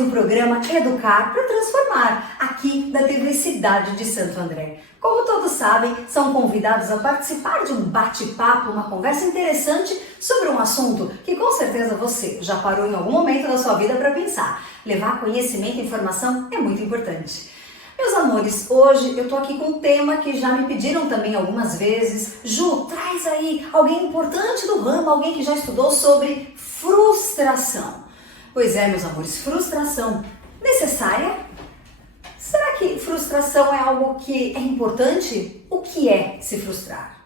um programa Educar para Transformar, aqui da TV Cidade de Santo André. Como todos sabem, são convidados a participar de um bate-papo, uma conversa interessante sobre um assunto que com certeza você já parou em algum momento da sua vida para pensar. Levar conhecimento e informação é muito importante. Meus amores, hoje eu tô aqui com um tema que já me pediram também algumas vezes. Ju, traz aí alguém importante do ramo, alguém que já estudou sobre frustração. Pois é, meus amores, frustração necessária? Será que frustração é algo que é importante? O que é se frustrar?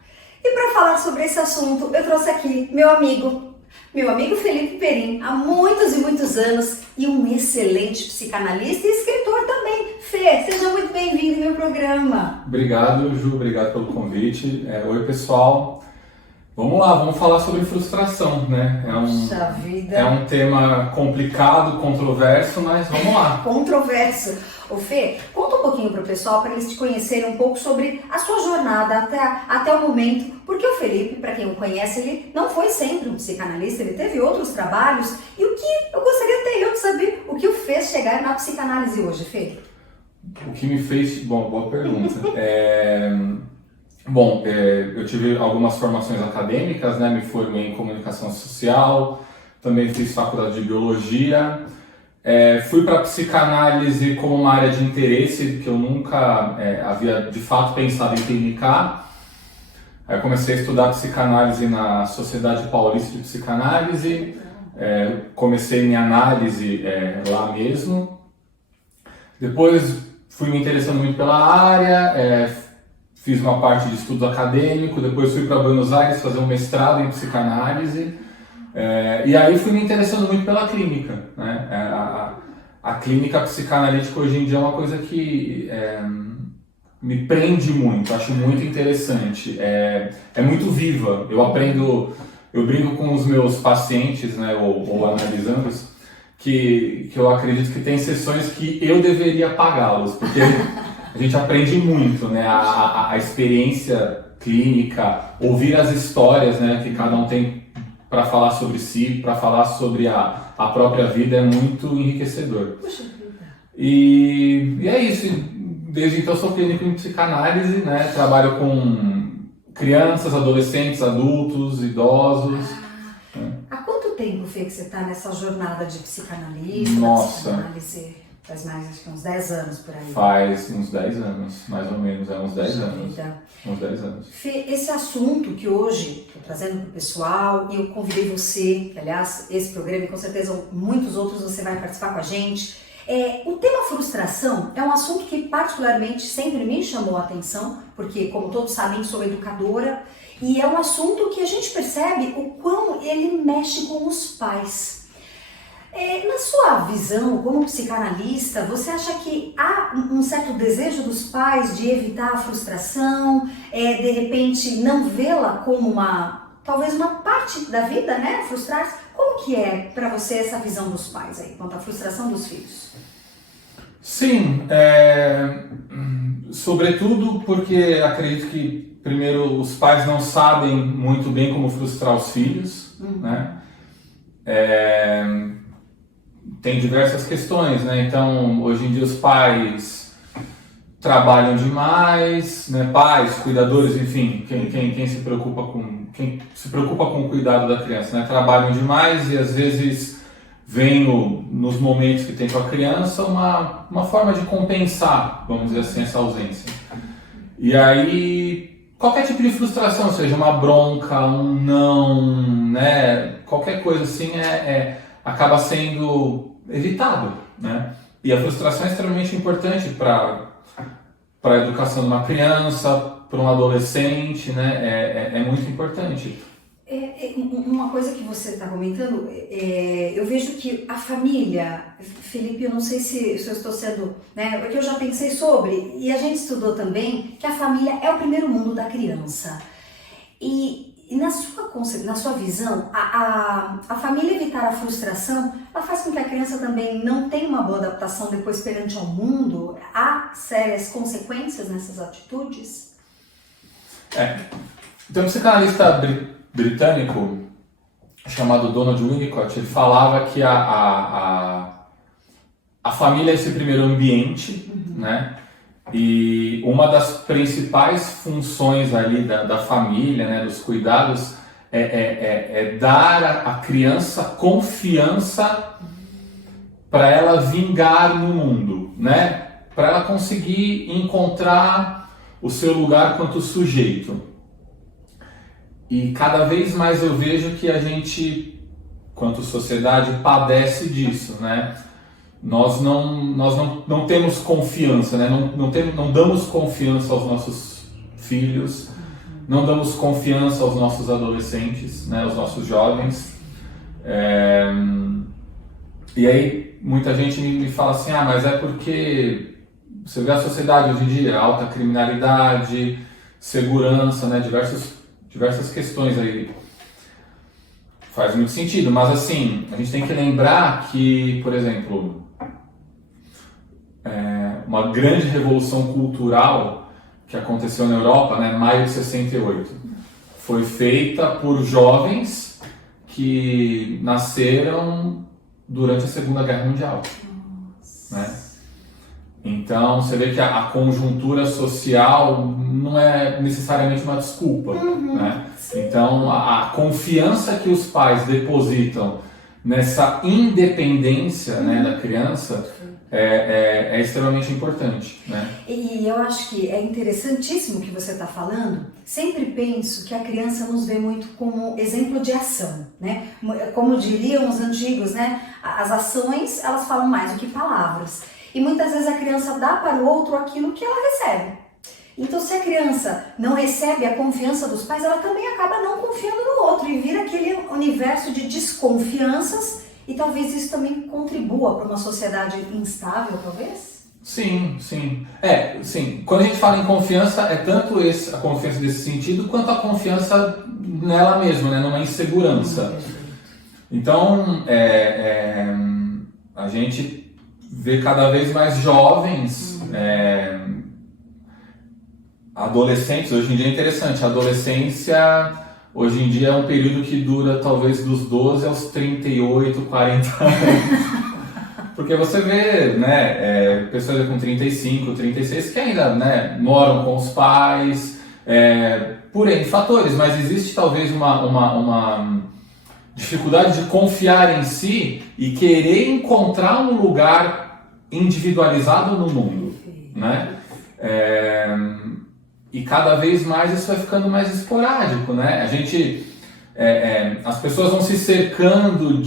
E para falar sobre esse assunto, eu trouxe aqui meu amigo Felipe Perim, há muitos e muitos anos, e um excelente psicanalista e escritor também. Fê, seja muito bem-vindo ao meu programa. Obrigado, Ju, obrigado pelo convite. Oi, pessoal. Vamos lá, vamos falar sobre frustração, né? Puxa vida. É um tema complicado, controverso, mas vamos lá. Controverso. Ô Fê, conta um pouquinho para o pessoal, para eles te conhecerem um pouco sobre a sua jornada até o momento, porque o Felipe, para quem o conhece, ele não foi sempre um psicanalista, ele teve outros trabalhos, e o que eu gostaria até eu de saber, o que o fez chegar na psicanálise hoje, Fê? O que me fez... Bom, boa pergunta. Eu tive algumas formações acadêmicas, né? Me formei em comunicação social, também fiz faculdade de biologia. Fui para a psicanálise como uma área de interesse que eu nunca havia de fato pensado em clinicar. Aí comecei a estudar psicanálise na Sociedade Paulista de Psicanálise, comecei minha análise lá mesmo. Depois fui me interessando muito pela área, fiz uma parte de estudo acadêmico, depois fui para Buenos Aires fazer um mestrado em psicanálise. E aí fui me interessando muito pela clínica, né? A clínica psicanalítica hoje em dia é uma coisa que me prende muito, acho muito interessante, é muito viva. Eu brinco com os meus pacientes, né, ou analisandos, que eu acredito que tem sessões que eu deveria pagá-los, porque a gente aprende muito, né? A experiência clínica, ouvir as histórias, né, que cada um tem para falar sobre si, para falar sobre a própria vida é muito enriquecedor. Puxa vida. E é isso. Desde então sou clínico em psicanálise, né? Trabalho com crianças, adolescentes, adultos, idosos. Há quanto tempo, Fê, que você está nessa jornada de psicanalista? Nossa. Psicanálise? Faz mais, acho que uns 10 anos por aí. Faz uns 10 anos, mais ou menos, uns 10 anos. Vida. Uns 10 anos. Fê, esse assunto que hoje estou trazendo para o pessoal, e eu convidei você, que aliás, esse programa e com certeza muitos outros você vai participar com a gente. O tema frustração é um assunto que particularmente sempre me chamou a atenção, porque como todos sabem, sou educadora, e é um assunto que a gente percebe o quão ele mexe com os pais. Na sua visão, como psicanalista, você acha que há um certo desejo dos pais de evitar a frustração, de repente não vê-la como talvez uma parte da vida, né? Frustrar-se? Como que é para você essa visão dos pais aí, quanto à frustração dos filhos? Sim, sobretudo porque acredito que, primeiro, os pais não sabem muito bem como frustrar os filhos, né? Tem diversas questões, né? Então, hoje em dia os pais trabalham demais, né? Pais, cuidadores, enfim, quem se preocupa com o cuidado da criança, né? Trabalham demais e às vezes vem nos momentos que tem com a criança uma forma de compensar, vamos dizer assim, essa ausência. E aí, qualquer tipo de frustração, seja uma bronca, um não, né? Qualquer coisa assim acaba sendo evitado, né? E a frustração é extremamente importante para a educação de uma criança, para um adolescente, né? É muito importante. Uma coisa que você está comentando, eu vejo que a família, Felipe, eu não sei se eu estou sendo, né? Porque eu já pensei sobre, e a gente estudou também que a família é o primeiro mundo da criança. E na sua visão, a família evitar a frustração, ela faz com que a criança também não tenha uma boa adaptação depois perante ao mundo? Há sérias consequências nessas atitudes? Então, um psicanalista britânico chamado Donald Winnicott, ele falava que a família é esse primeiro ambiente, né? E uma das principais funções ali da família, né, dos cuidados, é dar à criança confiança para ela vingar no mundo, né? Para ela conseguir encontrar o seu lugar quanto sujeito. E cada vez mais eu vejo que a gente, quanto sociedade, padece disso, né? Nós não temos confiança, né? Não damos confiança aos nossos filhos, não damos confiança aos nossos adolescentes, né? Aos nossos jovens. E aí muita gente me fala assim, mas é porque você vê a sociedade hoje em dia, alta criminalidade, segurança, né? Diversas questões aí. Faz muito sentido, mas assim, a gente tem que lembrar que, por exemplo, uma grande revolução cultural que aconteceu na Europa, né, maio de 68, foi feita por jovens que nasceram durante a Segunda Guerra Mundial. Né? Então, você vê que a conjuntura social não é necessariamente uma desculpa. Né? Então, a confiança que os pais depositam nessa independência, né, da criança é extremamente importante. Né? E eu acho que é interessantíssimo o que você está falando. Sempre penso que a criança nos vê muito como exemplo de ação. Né? Como diriam os antigos, né? As ações, elas falam mais do que palavras. E muitas vezes a criança dá para o outro aquilo que ela recebe. Então, se a criança não recebe a confiança dos pais, ela também acaba não confiando no outro e vira aquele universo de desconfianças, e talvez isso também contribua para uma sociedade instável, talvez? Sim. Sim. Quando a gente fala em confiança, é tanto a confiança desse sentido, quanto a confiança nela mesma, né? Numa insegurança. Então, a gente vê cada vez mais jovens, adolescentes. Hoje em dia é interessante, a adolescência hoje em dia é um período que dura talvez dos 12 aos 38, 40 anos. Porque você vê, né, pessoas com 35, 36 que ainda, né, moram com os pais, por N fatores, mas existe talvez uma dificuldade de confiar em si e querer encontrar um lugar individualizado no mundo, né? E cada vez mais isso vai ficando mais esporádico, né? As pessoas vão se cercando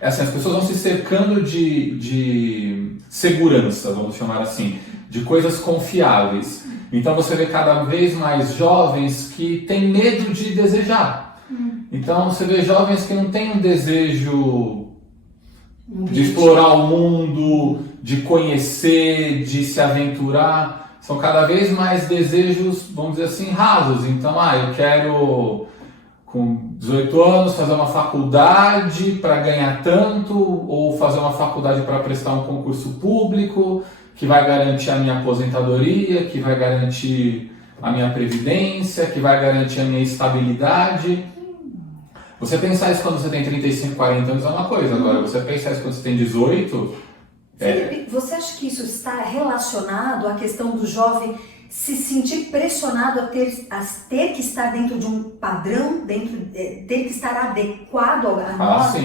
as pessoas vão se cercando de segurança, vamos chamar assim, de coisas confiáveis. Então você vê cada vez mais jovens que têm medo de desejar. Então você vê jovens que não têm um desejo de explorar o mundo, de conhecer, de se aventurar. São cada vez mais desejos, vamos dizer assim, rasos. Então, eu quero, com 18 anos, fazer uma faculdade para ganhar tanto, ou fazer uma faculdade para prestar um concurso público, que vai garantir a minha aposentadoria, que vai garantir a minha previdência, que vai garantir a minha estabilidade. Você pensar isso quando você tem 35, 40 anos é uma coisa. Agora, você pensar isso quando você tem 18... Felipe, você acha que isso está relacionado à questão do jovem se sentir pressionado a ter que estar dentro de um padrão, ter que estar adequado a nós?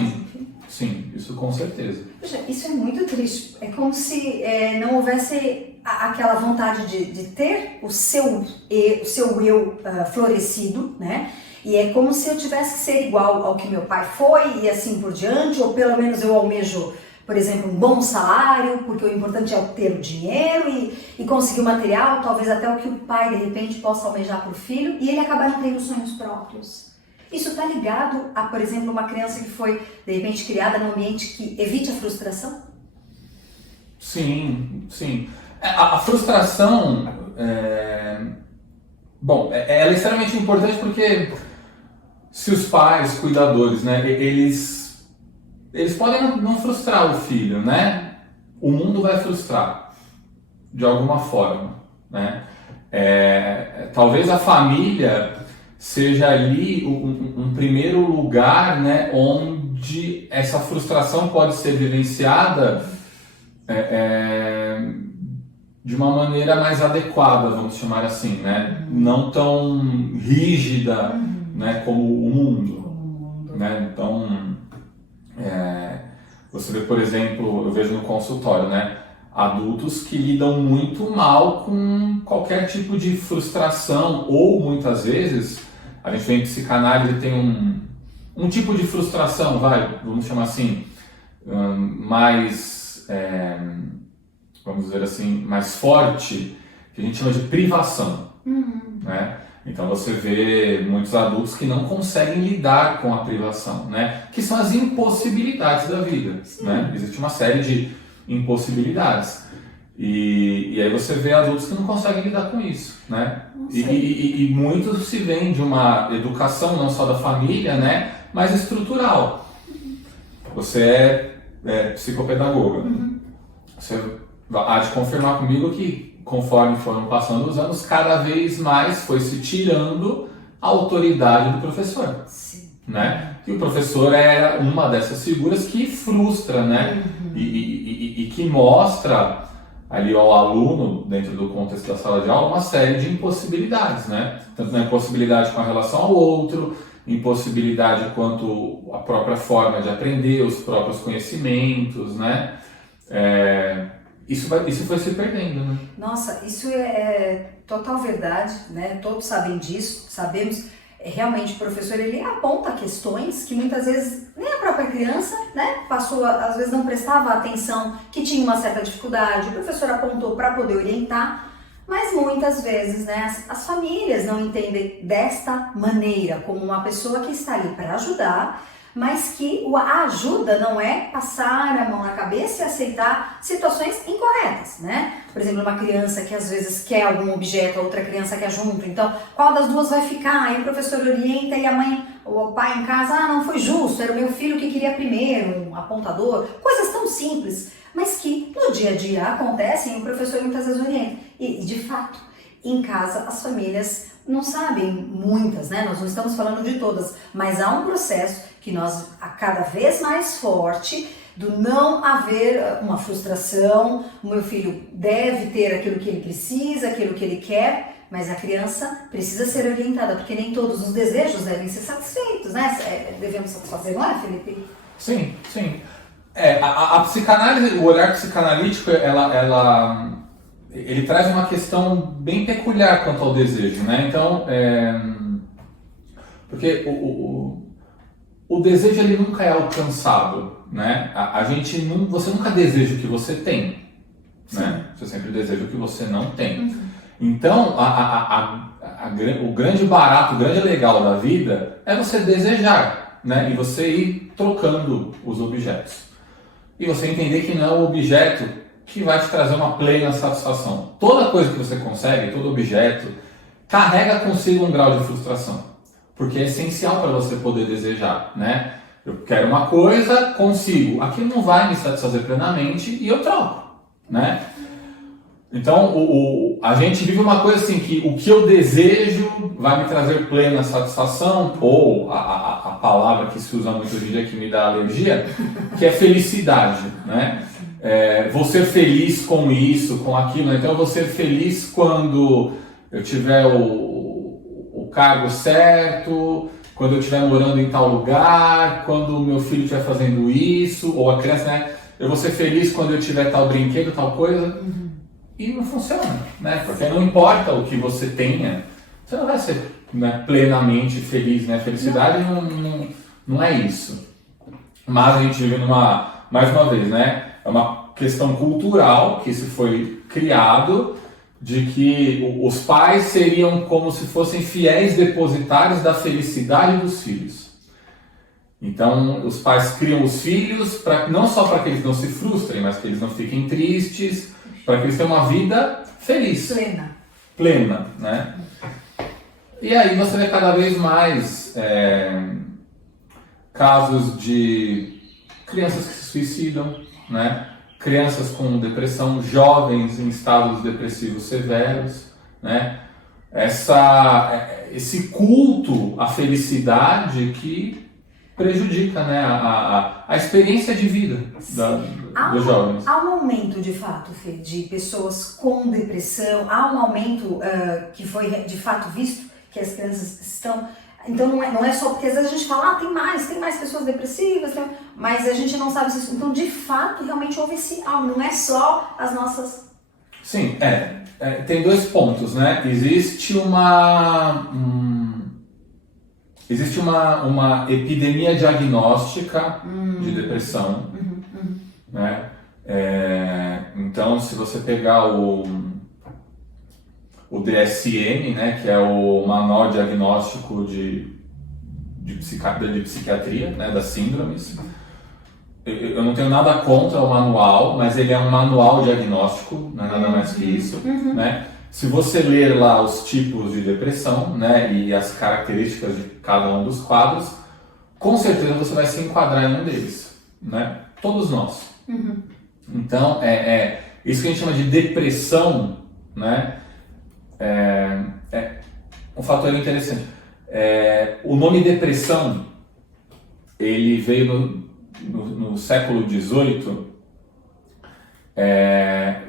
Sim, isso com certeza. Poxa, isso é muito triste. É como se não houvesse aquela vontade de ter o seu eu florescido, né? E é como se eu tivesse que ser igual ao que meu pai foi e assim por diante, ou pelo menos eu almejo, por exemplo, um bom salário, porque o importante é ter o dinheiro e conseguir o material, talvez até o que o pai, de repente, possa almejar para o filho, e ele acaba não tendo sonhos próprios. Isso está ligado a, por exemplo, uma criança que foi, de repente, criada num ambiente que evite a frustração? Sim. A frustração, ela é extremamente importante porque se os pais, cuidadores, né, eles podem não frustrar o filho, né? O mundo vai frustrar de alguma forma, né? Talvez a família seja ali um primeiro lugar, né, onde essa frustração pode ser vivenciada de uma maneira mais adequada, vamos chamar assim, né? Não tão rígida, né, como o mundo, né? Então, você vê, por exemplo, eu vejo no consultório, né, adultos que lidam muito mal com qualquer tipo de frustração, ou muitas vezes a gente vem em psicanálise e tem um tipo de frustração, vamos chamar assim, mais, vamos dizer assim, mais forte, que a gente chama de privação, né? Então você vê muitos adultos que não conseguem lidar com a privação, né? Que são as impossibilidades da vida, né? Existe uma série de impossibilidades. E aí você vê adultos que não conseguem lidar com isso, né? E muitos se vêm de uma educação não só da família, né? Mas estrutural. Você é psicopedagoga. Você há de confirmar comigo que conforme foram passando os anos, cada vez mais foi se tirando a autoridade do professor, né? E o professor era uma dessas figuras que frustra, né? E que mostra ali ao aluno, dentro do contexto da sala de aula, uma série de impossibilidades, né? Tanto na impossibilidade com a relação ao outro, impossibilidade quanto a própria forma de aprender, os próprios conhecimentos, né? Isso foi se perdendo, né? Nossa, isso é total verdade, né? Todos sabem disso, sabemos. Realmente o professor, ele aponta questões que muitas vezes nem a própria criança, né, passou, às vezes não prestava atenção, que tinha uma certa dificuldade, o professor apontou para poder orientar, mas muitas vezes, né, as famílias não entendem desta maneira, como uma pessoa que está ali para ajudar, mas que a ajuda não é passar a mão na cabeça e aceitar situações incorretas, né? Por exemplo, uma criança que às vezes quer algum objeto, a outra criança quer junto, então qual das duas vai ficar? Aí o professor orienta e a mãe ou o pai em casa, não foi justo, era o meu filho que queria primeiro, um apontador, coisas tão simples, mas que no dia a dia acontecem e o professor muitas vezes orienta. E de fato, em casa as famílias não sabem, muitas, né? Nós não estamos falando de todas, mas há um processo que nós, a cada vez mais forte, do não haver uma frustração, o meu filho deve ter aquilo que ele precisa, aquilo que ele quer, mas a criança precisa ser orientada, porque nem todos os desejos devem ser satisfeitos, né? Devemos satisfazer, não é, Felipe? Sim, sim. A psicanálise, o olhar psicanalítico, ele traz uma questão bem peculiar quanto ao desejo, né? Então, porque o desejo ele nunca é alcançado, né? Você nunca deseja o que você tem, né? Você sempre deseja o que você não tem. Então, o grande barato, o grande legal da vida é você desejar, né? E você ir trocando os objetos. E você entender que não é o objeto que vai te trazer uma plena satisfação. Toda coisa que você consegue, todo objeto, carrega consigo um grau de frustração. Porque é essencial para você poder desejar, né? Eu quero uma coisa, consigo. Aquilo não vai me satisfazer plenamente e eu troco, né? Então, a gente vive uma coisa assim, que o que eu desejo vai me trazer plena satisfação, ou a palavra que se usa muito hoje em dia que me dá alergia, que é felicidade, né? Vou ser feliz com isso, com aquilo, então eu vou ser feliz quando eu tiver o cargo certo, quando eu estiver morando em tal lugar, quando o meu filho estiver fazendo isso, ou a criança, né? Eu vou ser feliz quando eu tiver tal brinquedo, tal coisa. E não funciona, né? Porque não importa o que você tenha, você não vai ser, né, plenamente feliz, né? Felicidade não é isso. Mas a gente vive mais uma vez, né? É uma questão cultural que se foi criado de que os pais seriam como se fossem fiéis depositários da felicidade dos filhos. Então, os pais criam os filhos não só para que eles não se frustrem, mas que eles não fiquem tristes, para que eles tenham uma vida feliz. Plena, né? E aí você vê cada vez mais casos de crianças que se suicidam, né? Crianças com depressão, jovens em estados depressivos severos, né? Esse culto à felicidade que prejudica, né, a experiência de vida dos jovens. Há um aumento, de fato, Fê, de pessoas com depressão, há um aumento que foi de fato visto, que as crianças estão... Então não é só porque às vezes a gente fala, tem mais pessoas depressivas, mas a gente não sabe se isso... Então, de fato, realmente houve esse aumento, não é só as nossas... Sim, tem dois pontos, né? Existe uma epidemia diagnóstica de depressão, né? Então, se você pegar o DSM, né, que é o Manual Diagnóstico de Psiquiatria, né, das síndromes, eu não tenho nada contra o manual, mas ele é um manual diagnóstico, não é nada mais que isso, né? Se você ler lá os tipos de depressão, né, e as características de cada um dos quadros, com certeza você vai se enquadrar em um deles, né? Todos nós. Então, isso que a gente chama de depressão, né? Um fator interessante. O nome depressão, ele veio no século XVIII.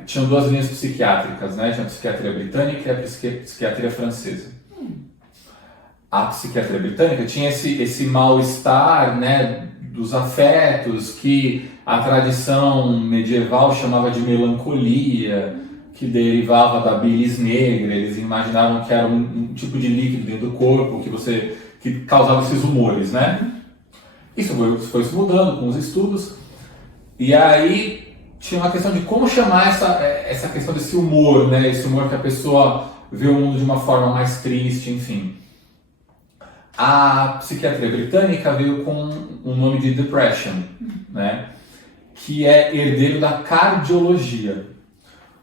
Tinham duas linhas psiquiátricas, né? Tinha a psiquiatria britânica e a psiquiatria francesa. A psiquiatria britânica tinha esse mal-estar, né, dos afetos, que a tradição medieval chamava de melancolia, que derivava da bilis negra. Eles imaginavam que era um tipo de líquido dentro do corpo que causava esses humores, né? Isso foi se mudando com os estudos, e aí tinha uma questão de como chamar essa questão desse humor, né? Esse humor que a pessoa vê o mundo de uma forma mais triste, enfim. A psiquiatria britânica veio com o nome de depression, né? Que é herdeiro da cardiologia.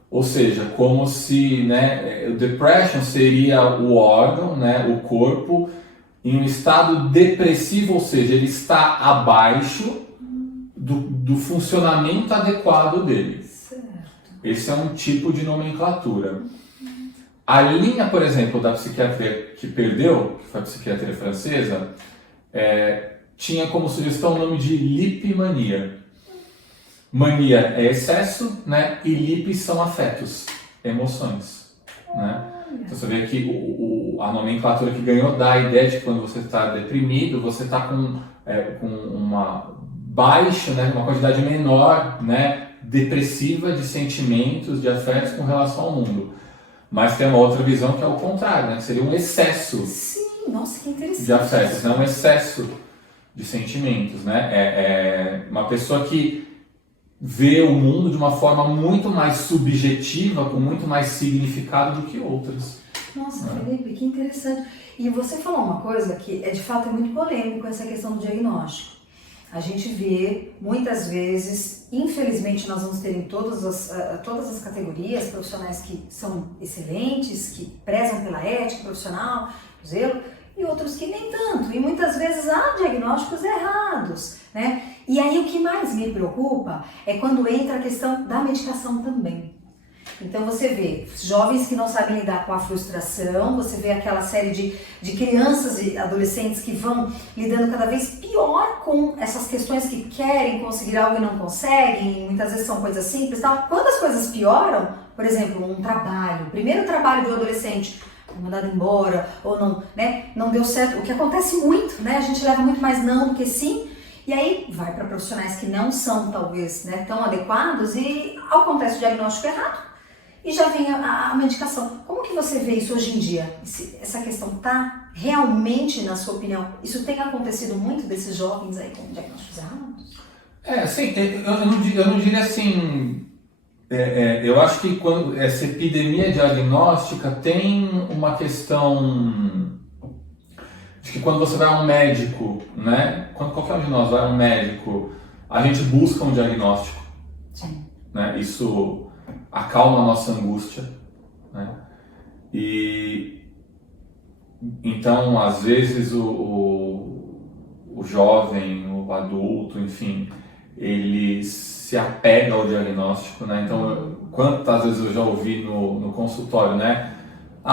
Ou seja, como se, né, o depression seria o órgão, né, o corpo, em um estado depressivo, ou seja, ele está abaixo do funcionamento adequado dele. Certo. Esse é um tipo de nomenclatura. A linha, por exemplo, da psiquiatria que perdeu, que foi a psiquiatria francesa, tinha como sugestão o nome de lipimania. Mania é excesso, né? E lip são afetos, emoções, né? Então você vê que a nomenclatura que ganhou dá a ideia de que quando você está deprimido, você está com uma baixa, né? Uma quantidade menor, né, depressiva de sentimentos, de afetos com relação ao mundo. Mas tem uma outra visão que é o contrário, né? Que seria um excesso. Sim, nossa, que interessante. De afetos, não um excesso de sentimentos, né? Uma pessoa que vê o mundo de uma forma muito mais subjetiva, com muito mais significado do que outras. Nossa, Felipe, que interessante. E você falou uma coisa que de fato é muito polêmico, essa questão do diagnóstico. A gente vê, muitas vezes, infelizmente nós vamos ter em todas as categorias profissionais que são excelentes, que prezam pela ética profissional, zelo, e outros que nem tanto. E muitas vezes há diagnósticos errados, né? E aí o que mais me preocupa é quando entra a questão da medicação também. Então você vê jovens que não sabem lidar com a frustração, você vê aquela série de crianças e adolescentes que vão lidando cada vez pior com essas questões que querem conseguir algo e não conseguem, muitas vezes são coisas simples, tal. Quando as coisas pioram, por exemplo, um trabalho, o primeiro trabalho do adolescente, mandado embora, ou não, né, não deu certo, o que acontece muito, né, a gente leva muito mais não do que sim, e aí vai para profissionais que não são talvez, né, tão adequados e acontece o diagnóstico errado e já vem a medicação. Como que você vê isso hoje em dia? Essa questão tá realmente, na sua opinião, isso tem acontecido muito desses jovens aí com diagnósticos errados? Sim, eu não diria assim. Eu acho que quando essa epidemia diagnóstica tem uma questão de que quando você vai a um médico, né? Quando qualquer um de nós vai a um médico, a gente busca um diagnóstico. Sim. Né? Isso acalma a nossa angústia, né? E então, às vezes, o jovem, o adulto, enfim, ele se apega ao diagnóstico, né? Então, quantas vezes eu já ouvi no consultório, né?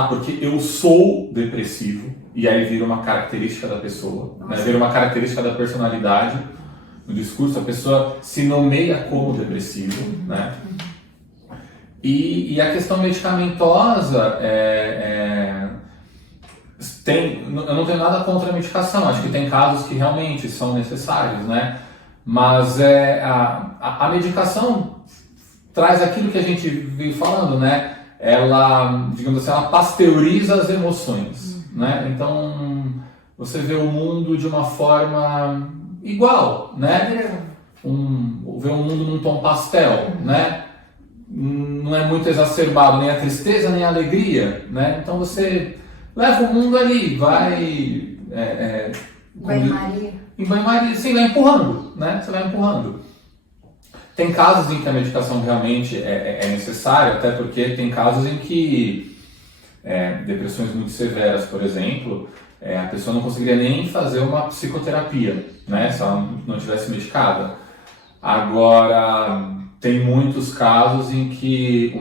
porque eu sou depressivo, e aí vira uma característica da pessoa, né? Vira uma característica da personalidade. No discurso, a pessoa se nomeia como depressivo, né? E a questão medicamentosa, eu não tenho nada contra a medicação, acho que tem casos que realmente são necessários, né? Mas a medicação traz aquilo que a gente veio falando, né? Ela, digamos assim, ela pasteuriza as emoções, né? Então, você vê o mundo de uma forma igual, né? Vê o mundo num tom pastel, né? Não é muito exacerbado nem a tristeza nem a alegria, né? Então você leva o mundo ali, vai em banho-maria, sim, vai empurrando, né? Você vai empurrando. Tem casos em que a medicação realmente é necessária, até porque tem casos em que depressões muito severas, por exemplo, a pessoa não conseguiria nem fazer uma psicoterapia, né? Se ela não tivesse medicada. Agora, tem muitos casos em que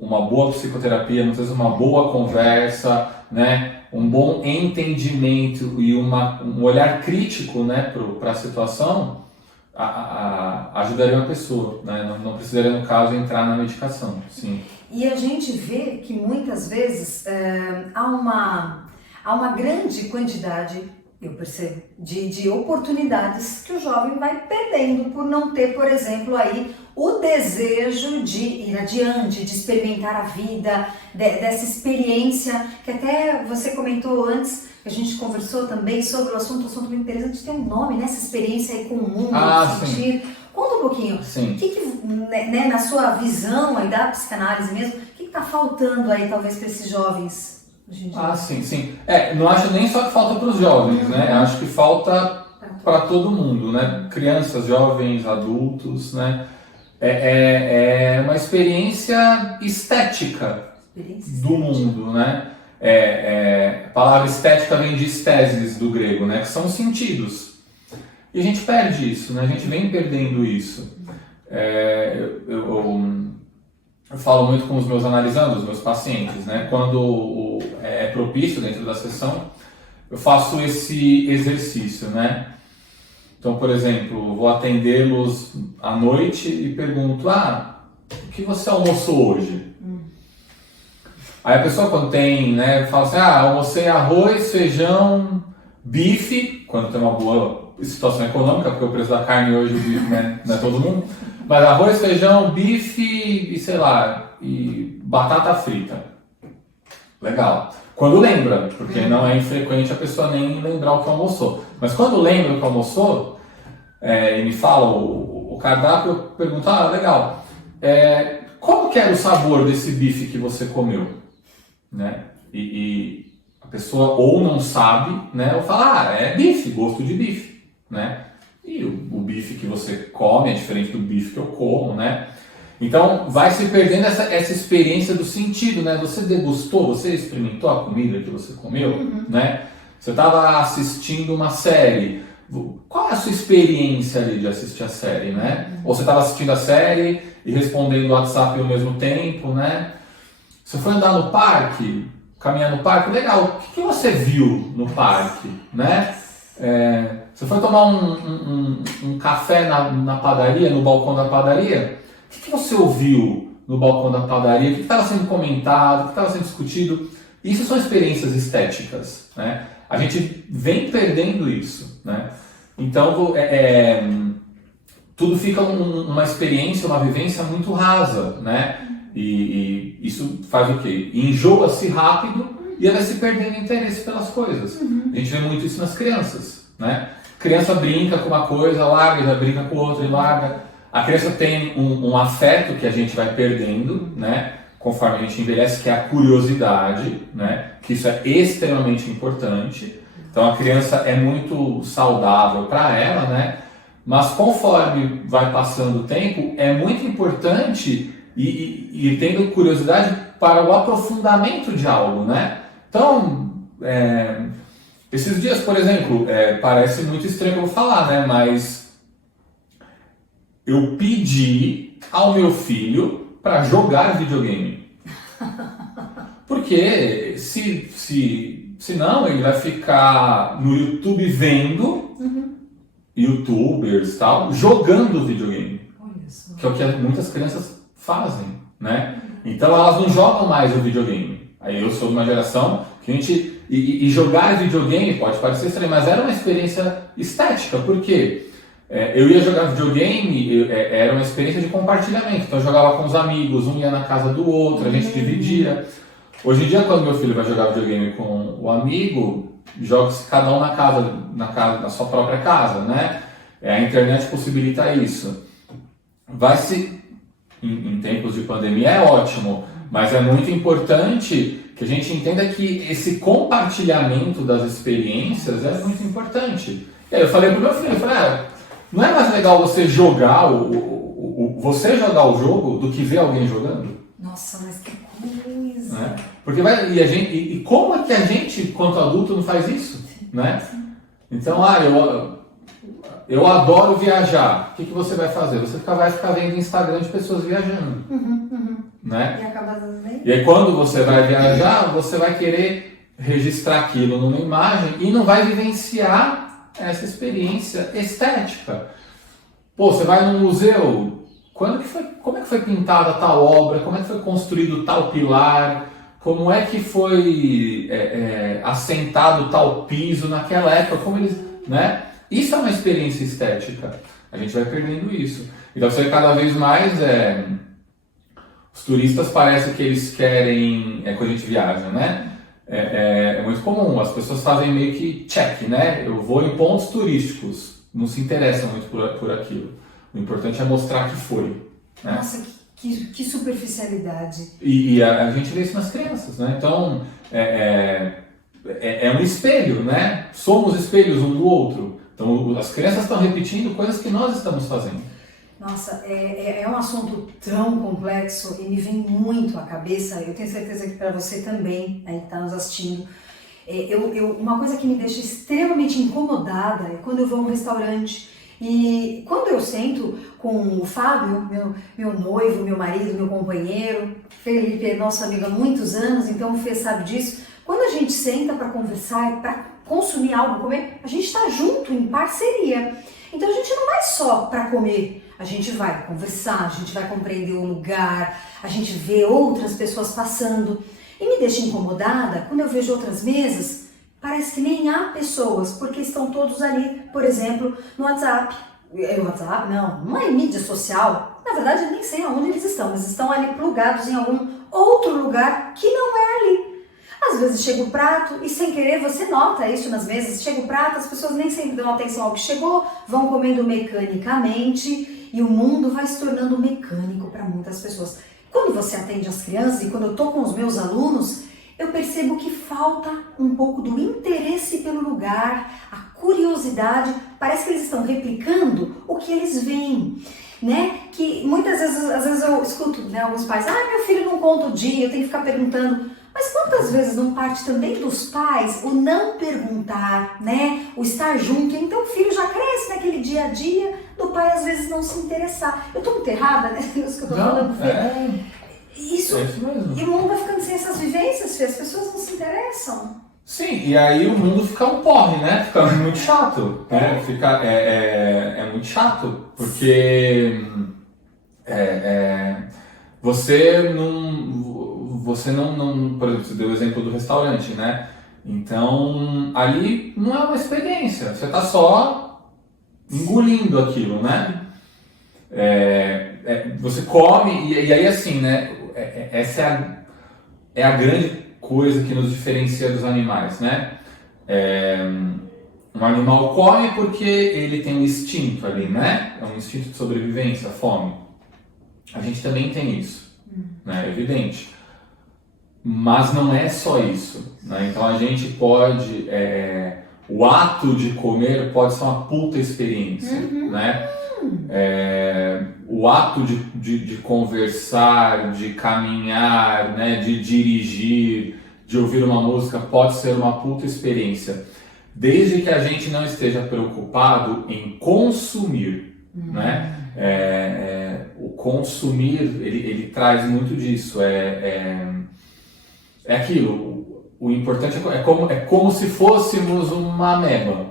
uma boa psicoterapia, muitas vezes uma boa conversa, né, um bom entendimento e um olhar crítico, né, para a situação ajudaria a pessoa, né? Não precisaria, no caso, entrar na medicação. Sim. E a gente vê que muitas vezes há uma grande quantidade, eu percebo, de oportunidades que o jovem vai perdendo por não ter, por exemplo, aí o desejo de ir adiante, de experimentar a vida, dessa experiência que até você comentou antes, que a gente conversou também sobre o assunto muito interessante, tem um nome, né? Essa experiência aí com o mundo, sentir. Sim. Conta um pouquinho, o que né, na sua visão aí da psicanálise mesmo, o que está faltando aí talvez para esses jovens? Sim. Não acho nem só que falta para os jovens, né? Acho que falta para todo mundo, né? Crianças, jovens, adultos, né? É uma experiência estética do mundo, né? A palavra estética vem de estésis do grego, né? Que são os sentidos. E a gente perde isso, né? A gente vem perdendo isso. Eu falo muito com os meus analisandos, os meus pacientes, né? Quando é propício dentro da sessão, eu faço esse exercício, né? Então, por exemplo, vou atendê-los à noite e pergunto, o que você almoçou hoje? Aí a pessoa quando tem, né, fala assim, almocei arroz, feijão, bife, quando tem uma boa situação econômica, porque o preço da carne hoje, o bife, né, não é todo mundo, mas arroz, feijão, bife e sei lá, e batata frita. Legal. Quando lembra, porque não é infrequente a pessoa nem lembrar o que almoçou. Mas quando lembra o que almoçou, e me fala o cardápio, eu pergunto, legal, como que era o sabor desse bife que você comeu? Né? E a pessoa ou não sabe, né, ou fala, é bife, gosto de bife, né? E o bife que você come é diferente do bife que eu como, né? Então vai se perdendo essa experiência do sentido, né? Você degustou, você experimentou a comida que você comeu, né? Você estava assistindo uma série, qual é a sua experiência ali de assistir a série, né? Ou você estava assistindo a série e respondendo o WhatsApp ao mesmo tempo, né? Você foi andar no parque, caminhar no parque, legal, o que você viu no parque, né? Você foi tomar um café na padaria, no balcão da padaria, o que você ouviu no balcão da padaria? O que estava sendo comentado? O que estava sendo discutido? Isso são experiências estéticas, né? A gente vem perdendo isso, né? Então, tudo fica uma experiência, uma vivência muito rasa, né? E isso faz o quê? Enjoa-se rápido e vai se perdendo interesse pelas coisas. A gente vê muito isso nas crianças, né? Criança brinca com uma coisa, larga, já brinca com outra e larga. A criança tem um afeto que a gente vai perdendo, né? Conforme a gente envelhece, que é a curiosidade, né? Que isso é extremamente importante. Então a criança é muito saudável para ela, né? Mas conforme vai passando o tempo, é muito importante e tendo curiosidade para o aprofundamento de algo, né? Então, esses dias, por exemplo, parece muito estranho eu falar, né? Mas eu pedi ao meu filho para jogar videogame. Porque se não, ele vai ficar no YouTube vendo YouTubers e tal, jogando videogame. Que é o que muitas crianças fazem, né? Então elas não jogam mais o videogame. Aí eu sou de uma geração que a gente... E jogar videogame pode parecer estranho, mas era uma experiência estética. Por quê? Eu ia jogar videogame, era uma experiência de compartilhamento. Então eu jogava com os amigos, um ia na casa do outro, a gente dividia. Hoje em dia, quando meu filho vai jogar videogame com o amigo, joga-se cada um na sua própria casa, né? A internet possibilita isso. Em tempos de pandemia é ótimo, mas é muito importante que a gente entenda que esse compartilhamento das experiências é muito importante. E aí eu falei pro meu filho, não é mais legal você jogar você jogar o jogo do que ver alguém jogando? Nossa, mas que coisa! Né? Porque como é que a gente, quanto adulto, não faz isso? Né? Então, eu adoro viajar. O que você vai fazer? Você vai ficar vendo Instagram de pessoas viajando. Né? E aí quando você vai viajar, você vai querer registrar aquilo numa imagem e não vai vivenciar essa experiência estética. Pô, você vai num museu, como é que foi pintada tal obra, como é que foi construído tal pilar, como é que foi assentado tal piso naquela época, como eles, né? Isso é uma experiência estética. A gente vai perdendo isso. Então você cada vez mais os turistas parece que eles querem, quando a gente viaja, né? É muito comum, as pessoas fazem meio que check, né? Eu vou em pontos turísticos, não se interessam muito por aquilo. O importante é mostrar que foi. Né? Nossa, que superficialidade. E a gente vê isso nas crianças, né? Então, é um espelho, né? Somos espelhos um do outro. Então, as crianças estão repetindo coisas que nós estamos fazendo. Nossa, é um assunto tão complexo e me vem muito à cabeça. Eu tenho certeza que para você também, aí que está nos assistindo. Uma coisa que me deixa extremamente incomodada é quando eu vou a um restaurante e quando eu sento com o Fábio, meu noivo, meu marido, meu companheiro, Felipe é nosso amigo há muitos anos, então o Fê sabe disso. Quando a gente senta para conversar, para consumir algo, comer, a gente está junto, em parceria. Então a gente não vai só para comer, a gente vai conversar, a gente vai compreender o lugar, a gente vê outras pessoas passando. E me deixa incomodada quando eu vejo outras mesas, parece que nem há pessoas, porque estão todos ali, por exemplo, no WhatsApp. WhatsApp não é mídia social. Na verdade, eu nem sei aonde eles estão, mas estão ali plugados em algum outro lugar que não é ali. Às vezes chega o prato e sem querer você nota isso nas mesas, chega o prato, as pessoas nem sempre dão atenção ao que chegou, vão comendo mecanicamente e o mundo vai se tornando mecânico para muitas pessoas. Quando você atende as crianças e quando eu estou com os meus alunos, eu percebo que falta um pouco do interesse pelo lugar, a curiosidade, parece que eles estão replicando o que eles veem. Né? Que muitas vezes, às vezes eu escuto, né, alguns pais, meu filho não conta o dia, eu tenho que ficar perguntando. Mas quantas vezes não parte também dos pais o não perguntar, né? O estar junto? Então o filho já cresce naquele dia a dia do pai às vezes não se interessar. Eu estou muito errada, né? Isso que eu estou falando. Isso mesmo. E o mundo vai ficando sem essas vivências, Fê, as pessoas não se interessam. Sim, e aí o mundo fica um porre, né? Fica muito chato. Né? É muito chato, porque você não, por exemplo, você deu o exemplo do restaurante, né? Então, ali não é uma experiência, você está só engolindo aquilo, né? Você come, e aí assim, né? Essa é a grande coisa que nos diferencia dos animais, né? Um animal come porque ele tem um instinto ali, né? É um instinto de sobrevivência, fome. A gente também tem isso, né? É evidente. Mas não é só isso, né? Então a gente pode... o ato de comer pode ser uma puta experiência, né? O ato de conversar, de caminhar, né? De dirigir, de ouvir uma música pode ser uma puta experiência. Desde que a gente não esteja preocupado em consumir, né? O consumir, ele traz muito disso. é aquilo. O importante é como se fôssemos uma ameba.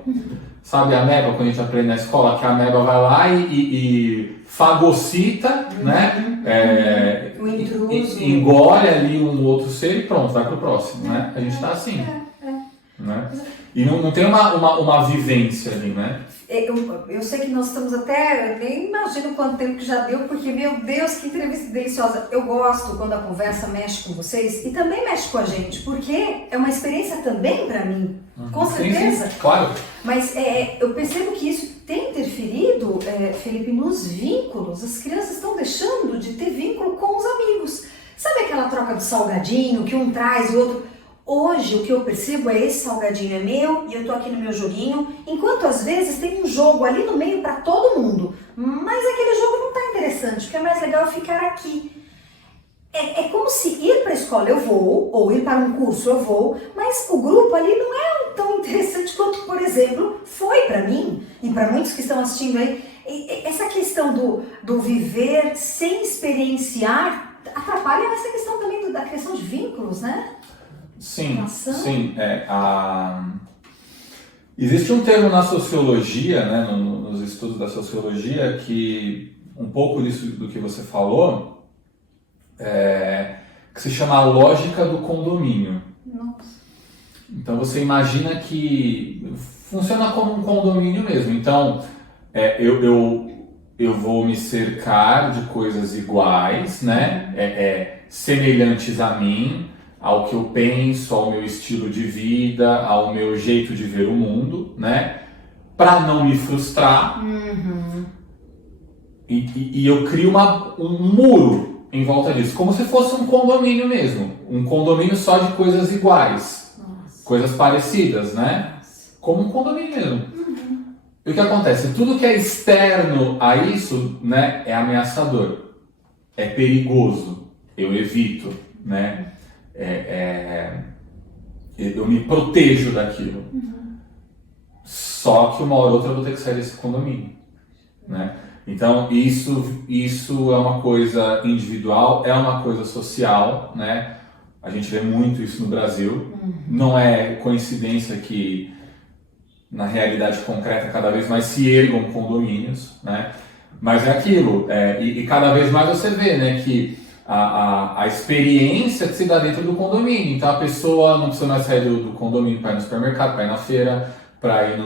Sabe a ameba, quando a gente aprende na escola, que a ameba vai lá e fagocita, né? O intruso. Engole ali um outro ser e pronto, vai pro próximo, né? A gente tá assim. Né? E não tem uma vivência ali, né? Eu sei que nós estamos até, eu nem imagino quanto tempo que já deu, porque, meu Deus, que entrevista deliciosa. Eu gosto quando a conversa mexe com vocês e também mexe com a gente, porque é uma experiência também para mim, com certeza. Sim, claro. Mas eu percebo que isso tem interferido, Felipe, nos vínculos. As crianças estão deixando de ter vínculo com os amigos. Sabe aquela troca do salgadinho que um traz e o outro... Hoje o que eu percebo é esse salgadinho é meu e eu tô aqui no meu joguinho, enquanto às vezes tem um jogo ali no meio para todo mundo, mas aquele jogo não tá interessante, o que é mais legal é ficar aqui. É como se ir para a escola eu vou, ou ir para um curso eu vou, mas o grupo ali não é tão interessante quanto, por exemplo, foi para mim e para muitos que estão assistindo aí. Essa questão do viver sem experienciar atrapalha nessa questão também da criação de vínculos, né? Sim. Existe um termo na sociologia, né, nos estudos da sociologia, que um pouco disso do que você falou, que se chama a lógica do condomínio. Nossa. Então você imagina que funciona como um condomínio mesmo. Então eu vou me cercar de coisas iguais, né, semelhantes a mim, ao que eu penso, ao meu estilo de vida, ao meu jeito de ver o mundo, né? Para não me frustrar. E eu crio um muro em volta disso, como se fosse um condomínio mesmo. Um condomínio só de coisas iguais, coisas parecidas, né? Como um condomínio mesmo. E o que acontece? Tudo que é externo a isso, né, é ameaçador, é perigoso, eu evito, né? Eu me protejo daquilo. Só que uma hora ou outra eu vou ter que sair desse condomínio, né? Então isso é uma coisa individual, é uma coisa social, né? A gente vê muito isso no Brasil. Não é coincidência que na realidade concreta cada vez mais se ergam condomínios, né? Mas é aquilo, e cada vez mais você vê, né, que a experiência que se dá dentro do condomínio. Então a pessoa não precisa mais sair do condomínio para ir no supermercado, para ir na feira, para ir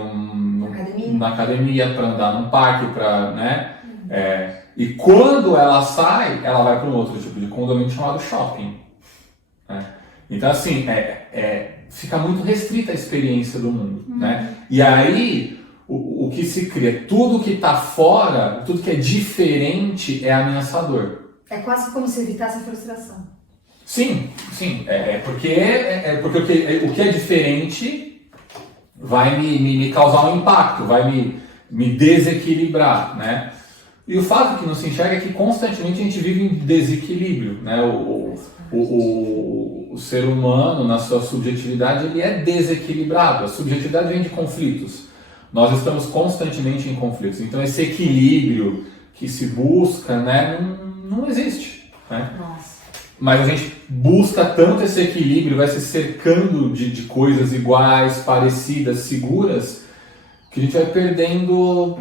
na academia, para andar num parque, né? E quando ela sai, ela vai para um outro tipo de condomínio chamado shopping. Né? Então assim, fica muito restrita a experiência do mundo. Né? E aí o que se cria, tudo que está fora, tudo que é diferente é ameaçador. É quase como se evitasse a frustração. Sim. Porque o que é diferente vai me causar um impacto, vai me desequilibrar, né? E o fato que não se enxerga é que constantemente a gente vive em desequilíbrio, né? O ser humano, na sua subjetividade, ele é desequilibrado. A subjetividade vem de conflitos. Nós estamos constantemente em conflitos. Então esse equilíbrio que se busca, né, não existe, né? Nossa. Mas a gente busca tanto esse equilíbrio, vai se cercando de coisas iguais, parecidas, seguras, que a gente vai perdendo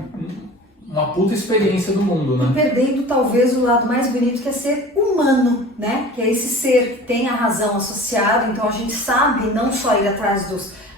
uma puta experiência do mundo, né? E perdendo talvez o lado mais bonito, que é ser humano, né? Que é esse ser que tem a razão associada, então a gente sabe não só ir atrás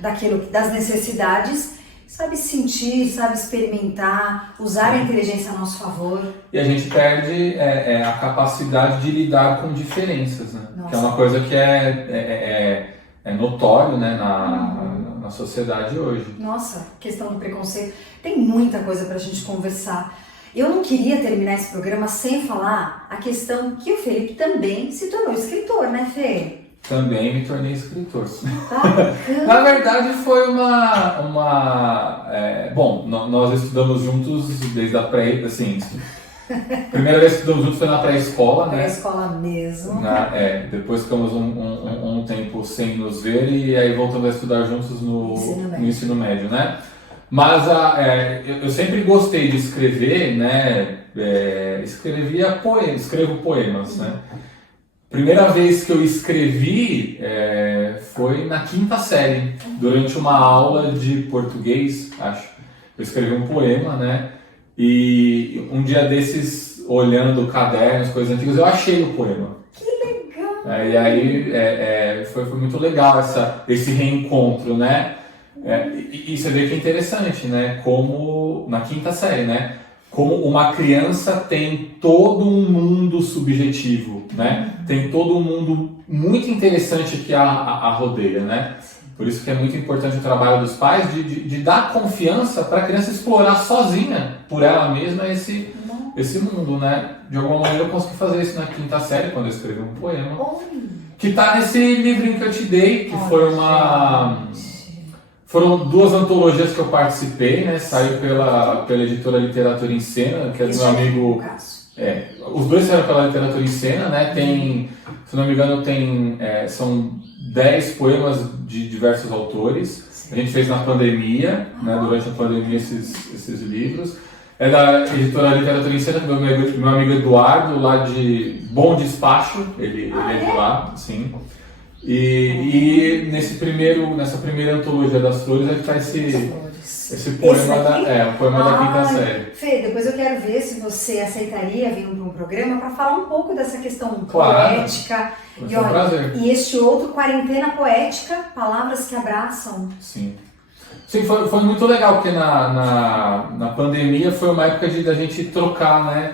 das necessidades, sabe sentir, sabe experimentar, usar a inteligência a nosso favor. E a gente perde a capacidade de lidar com diferenças, né? Nossa. Que é uma coisa que é notório, né, na sociedade hoje. Nossa, questão do preconceito. Tem muita coisa pra gente conversar. Eu não queria terminar esse programa sem falar a questão que o Felipe também se tornou escritor, né, Fê? Também me tornei escritor. Tá. Na verdade foi bom, nós estudamos juntos desde a assim, primeira vez que estudamos juntos foi na pré-escola, né? Pré-escola mesmo. Depois ficamos um tempo sem nos ver e aí voltamos a estudar juntos no ensino médio, né? Mas eu sempre gostei de escrever, né? Escrevo poemas, né? Primeira vez que eu escrevi foi na quinta série, durante uma aula de português, acho. Eu escrevi um poema, né? E um dia desses, olhando cadernos, coisas antigas, eu achei o poema. Que legal! E aí foi muito legal esse reencontro, né? E você vê que é interessante, né? Como, na quinta série, né? Como uma criança tem todo um mundo subjetivo, né? Tem todo um mundo muito interessante que a rodeia, né? Por isso que é muito importante o trabalho dos pais de dar confiança para a criança explorar sozinha, por ela mesma, esse mundo, né? De alguma maneira eu consegui fazer isso na quinta série, quando eu escrevi um poema. Que está nesse livrinho que eu te dei, que foram 2 antologias que eu participei, né? Saiu pela editora Literatura em Cena, que é do meu amigo... os 2 saíram pela Literatura em Cena, né? Tem, se não me engano, são 10 poemas de diversos autores. A gente fez na pandemia, né? Durante a pandemia, esses livros. É da editora Literatura em Cena, do meu amigo Eduardo, lá de Bom Despacho, ele é de lá, sim. E nessa primeira antologia das flores é que está esse poema, o poema da quinta série. Fê, depois eu quero ver se você aceitaria vir para um programa para falar um pouco dessa questão poética. Foi um prazer. E este outro, Quarentena Poética, Palavras que Abraçam. Sim, foi muito legal, porque na pandemia foi uma época da gente trocar, né?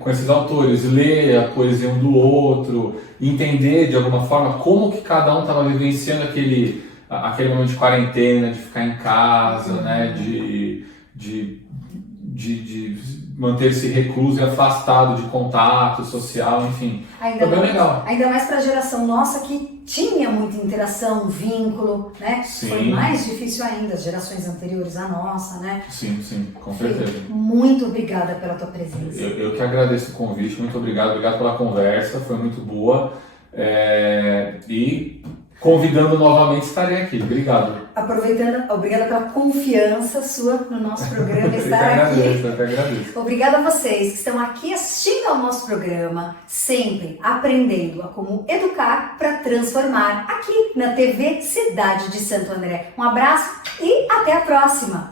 Com esses autores, ler a poesia um do outro, entender de alguma forma como que cada um estava vivenciando aquele momento de quarentena, de ficar em casa, né, de manter-se recluso e afastado de contato social, enfim. Foi bem legal. Ainda mais para a geração nossa que tinha muita interação, vínculo, né? Sim. Foi mais difícil ainda, as gerações anteriores à nossa, né? Sim, com certeza. Muito obrigada pela tua presença. Eu que agradeço o convite, muito obrigado pela conversa, foi muito boa. E convidando novamente, estarei aqui. Obrigado. Obrigada pela confiança sua no nosso programa, estar aqui. Eu que agradeço. Obrigada a vocês que estão aqui assistindo ao nosso programa, sempre aprendendo a como educar para transformar, aqui na TV Cidade de Santo André. Um abraço e até a próxima!